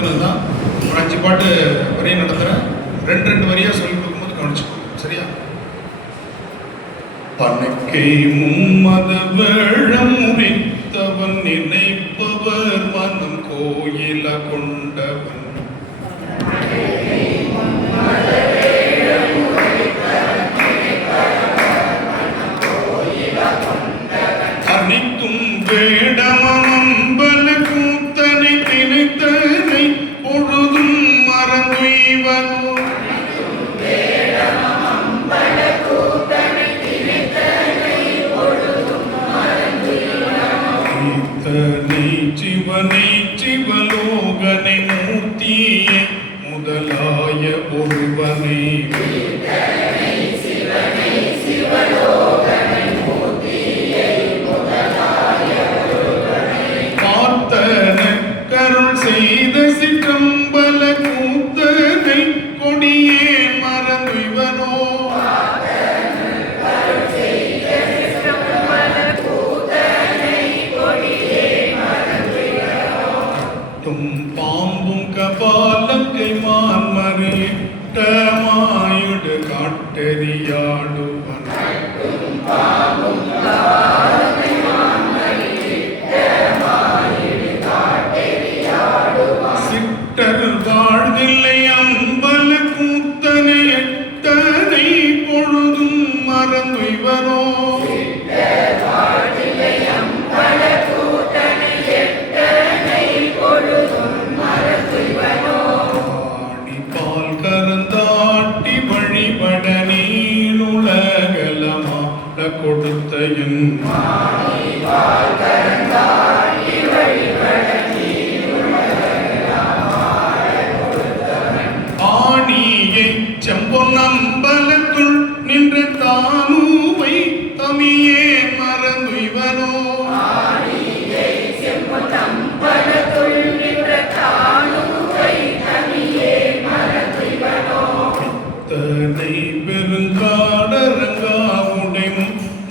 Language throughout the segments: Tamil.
நடத்துனது தான். ஒரு 5 பாட்டு வரையும் நடத்துகிறேன். 2 வரியாக சொல்லிக் கொடுக்கும்போது கவனிச்சுக்கோங்க, சரியா? பணக்கை மும்மத வேழம் முறித்தவன் நினைப்பவர் மனம் கோயில கொண்டவன் அனைத்தும் வேடமம்பல கூத்தனை திணைத்தனை பொழுதும் மறந்துய்வனோ சிவனை சிவலோகனை மூர்த்தியே முதலாய ஒருவனை பார்த்தன கருள் செய்த சிற்றம்பல கூத்தனை கொடியே மறந்துவனோ பாம்பும் கபாலங்கை மான்மறிட்ட மாயுடு காட்டெறியாடுவன் சிட்டர் வாழ்வில்லை அம்பல கூத்தனை எட்டனை பொழுதும் மறந்துவனோ கொடுத்த ஆணியை செம்பொன்னம்பலத்துள் நின்ற தானூவை தமியே மறந்துவனோ தனை பெருங்காடரங்காவுடை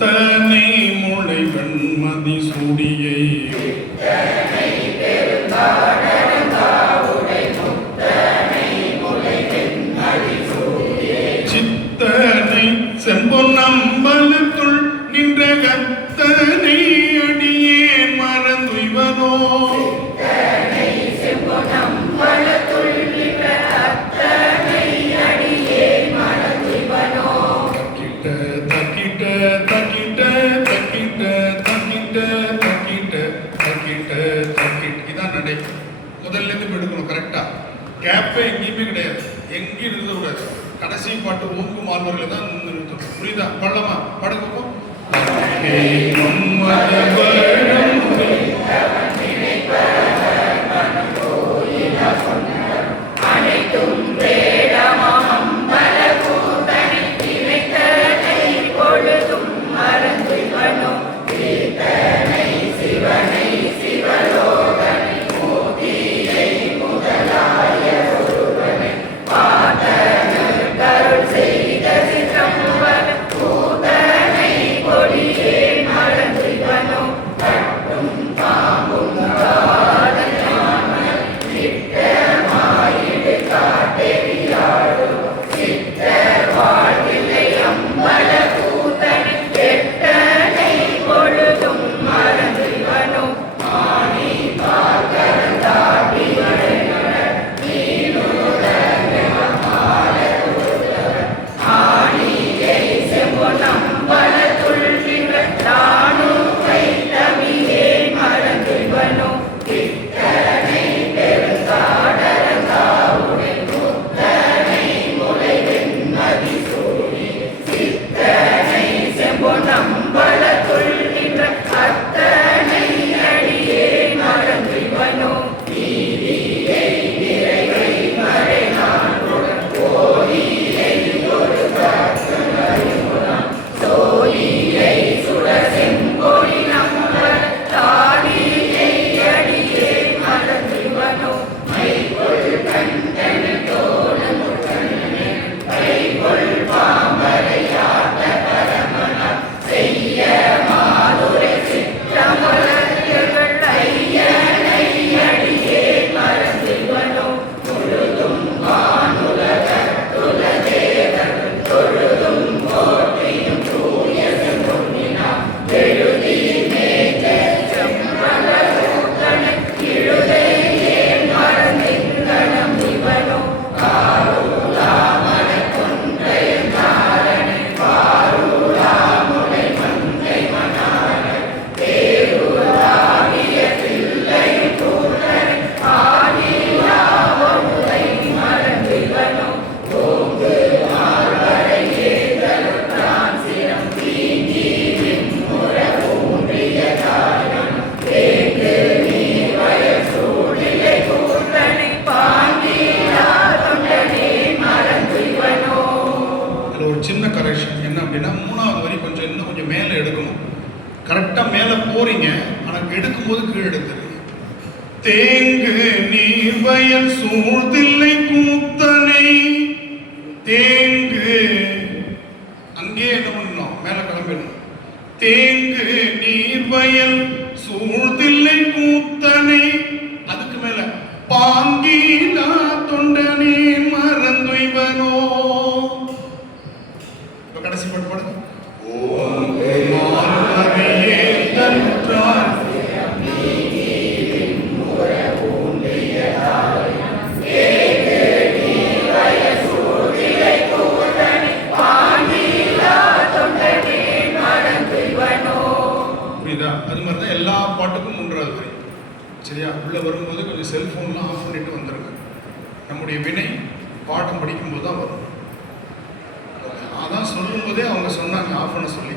தனை முளை வெண்மதி சூடியை சித்தனை செம்பொன்னம்பலத்துள் நின்ற கத்தனை அடியே மறந்துவனோ முதல்ல இருந்து எடுக்கணும் கரெக்டா. கேப்பே எங்கேயுமே கிடையாது, எங்கேயும் நிறுத்தக்கூடாது. கடைசி பாட்டு மூக்கு மால்வரில் தான் நிறுத்தணும். புரியுதா? பள்ளமா படகுப்போம். கரெக்டா மேல போறீங்க, ஆனா எடுக்கும்போது கீழே எடுத்துறீங்க. தேங்கு நீர் வயல் சூழ்தில்லை கூத்தனை, தேங்கு அங்கே என்ன பண்ணணும், மேல கிளம்பிடணும். தேங்கு நீர் வயல் சூழ்தில்லை கூத்தனை, அதுக்கு மேல பாங்கீலா தொண்டனே மறந்துய்வனோ. இப்ப கடைசி பாட்டு பாடுங்க. ஓம் மார்கழியே தன்றான் அது மாதிரி தான் எல்லா பாட்டுக்கும் 3வது வரி. சரியா? உள்ள வரும்போது கொஞ்சம் செல்போன்லாம் ஆஃப் பண்ணிட்டு வந்துருங்க. நம்முடைய வினை பாடம் படிக்கும்போது தான் வரும். அதான் சொல்லும் போதே அவங்க சொன்னாங்க ஆஃப் பண்ண சொல்லி.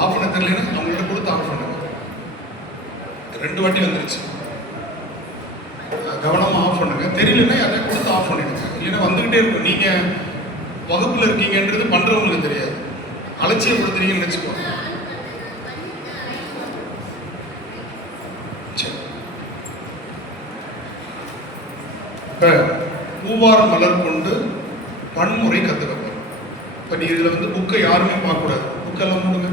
ஆஃப் பண்ண தெரியலன்னா அவங்கள்ட்ட கொடுத்து ஆஃப் பண்ணுங்க. 2 வாட்டி வந்துருச்சு. கவனமாக ஆஃப் பண்ணுங்க. தெரியலன்னா அதை கொடுத்து ஆஃப் பண்ணிடுங்க. இல்லைன்னா வந்துகிட்டே இருக்கும். நீங்க வகுப்புல இருக்கீங்கன்றது பண்றவங்களுக்கு தெரியாது. அலட்சியப்படுத்துறீங்கன்னு நினைச்சுக்கோங்க. இப்போ பூவார் மலர் கொண்டு பன்முறை கற்றுக்க போகிறோம். இப்போ நீ இதில் வந்து புக்கை யாருமே பார்க்கக்கூடாது. புக்கெல்லாம் மூடுங்க.